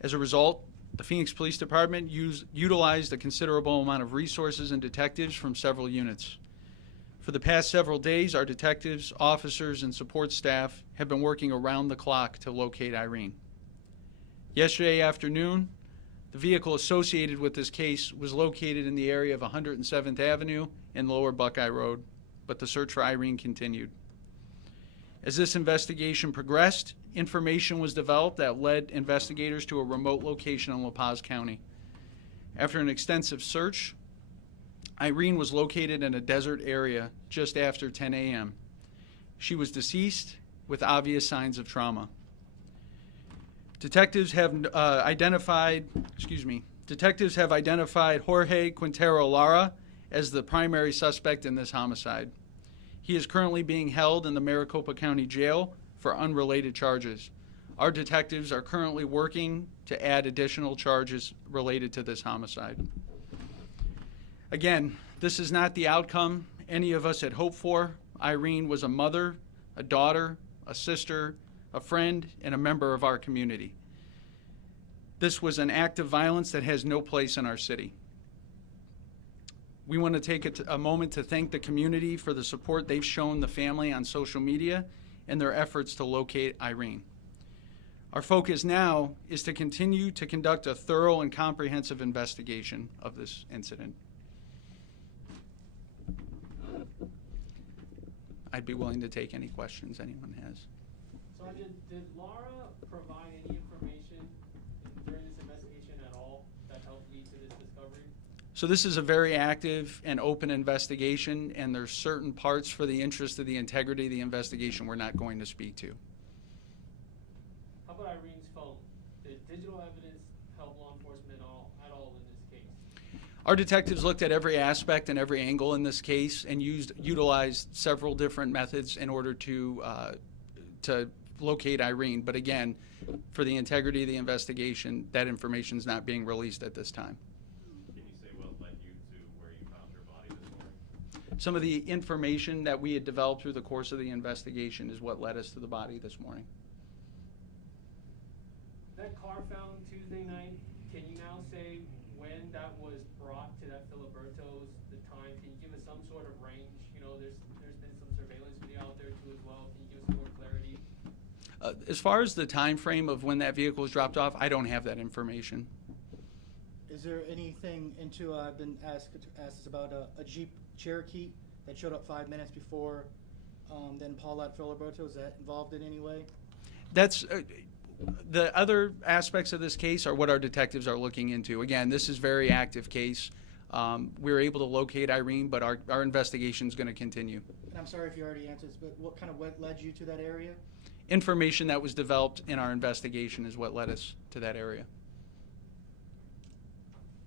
As a result, the Phoenix Police Department utilized a considerable amount of resources and detectives from several units. For the past several days, our detectives, officers, and support staff have been working around the clock to locate Irene. Yesterday afternoon, the vehicle associated with this case was located in the area of 107th Avenue and Lower Buckeye Road, but the search for Irene continued. As this investigation progressed, information was developed that led investigators to a remote location in Paz County. After an extensive search, Irene was located in a desert area just after 10 a.m. She was deceased with obvious signs of trauma. Detectives have identified Jorge Quintero Lara as the primary suspect in this homicide. He is currently being held in the Maricopa County Jail for unrelated charges. Our detectives are currently working to add additional charges related to this homicide. Again, this is not the outcome any of us had hoped for. Irene was a mother, a daughter, a sister, a friend, and a member of our community. This was an act of violence that has no place in our city. We want to take a moment to thank the community for the support they've shown the family on social media and their efforts to locate Irene. Our focus now is to continue to conduct a thorough and comprehensive investigation of this incident. I'd be willing to take any questions anyone has. Sergeant, did Laura provide any information during this investigation at all that helped lead to this discovery? So this is a very active and open investigation, and there's certain parts for the interest of the integrity of the investigation we're not going to speak to. How about Irene's phone? Did digital evidence help law enforcement at all in this case? Our detectives looked at every aspect and every angle in this case and utilized several different methods in order to locate Irene. But again, for the integrity of the investigation, that information is not being released at this time. Can you say what led you to where you found your body this morning? Some of the information that we had developed through the course of the investigation is what led us to the body this morning. That car found Tuesday night, can you now say when that was brought to that Filiberto's, the time? Can you give us some sort of range? You know, there's been some surveillance video out there too as well. Can you give us more clarity? As far as the time frame of when that vehicle was dropped off, I don't have that information. Is there anything into, I've been asked about a Jeep Cherokee that showed up 5 minutes before then Paulette Filiberto? Is that involved in any way? That's the other aspects of this case are what our detectives are looking into. Again, this is a very active case. We were able to locate Irene, but our investigation is going to continue. And I'm sorry if you already answered this, but what led you to that area? Information that was developed in our investigation is what led us to that area.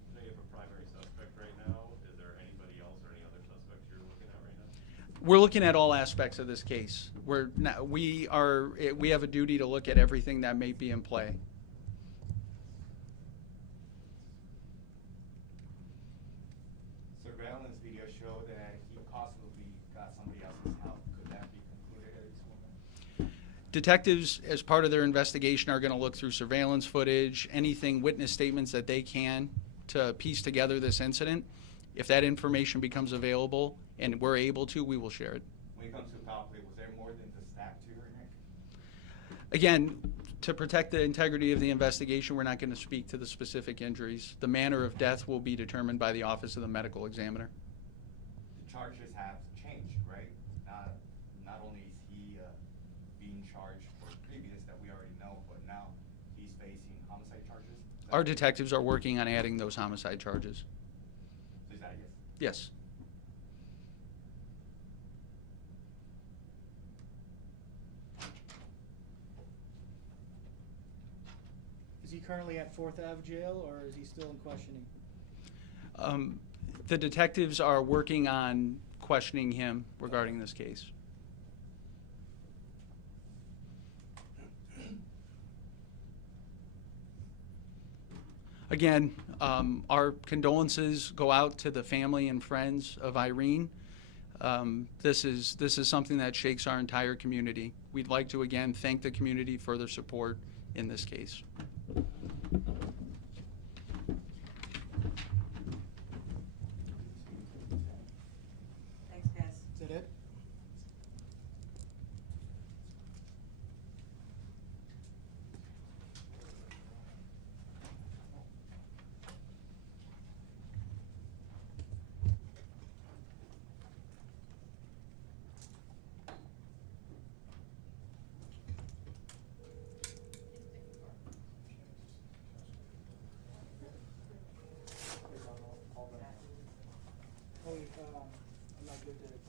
I know you have a primary suspect right now. Is there anybody else or any other suspects you're looking at right now? We're looking at all aspects of this case. We have a duty to look at everything that may be in play. Surveillance video showed that he possibly got somebody else's help. Could that be concluded at this moment? Detectives, as part of their investigation, are going to look through surveillance footage, anything, witness statements that they can to piece together this incident. If that information becomes available and we're able to, we will share it. When it comes to foul play, was there more than the stack to your neck? Again, to protect the integrity of the investigation, we're not going to speak to the specific injuries. The manner of death will be determined by the Office of the Medical Examiner. The charges have changed, right? Not only is he being charged for previous that we already know, but now he's facing homicide charges? Our detectives are working on adding those homicide charges. So is that a yes? Yes. Is he currently at 4th Ave jail, or is he still in questioning? The detectives are working on questioning him regarding this case. Again, our condolences go out to the family and friends of Irene. This is something that shakes our entire community. We'd like to again thank the community for their support in this case. Thanks, guys. Is that it? I'm not good to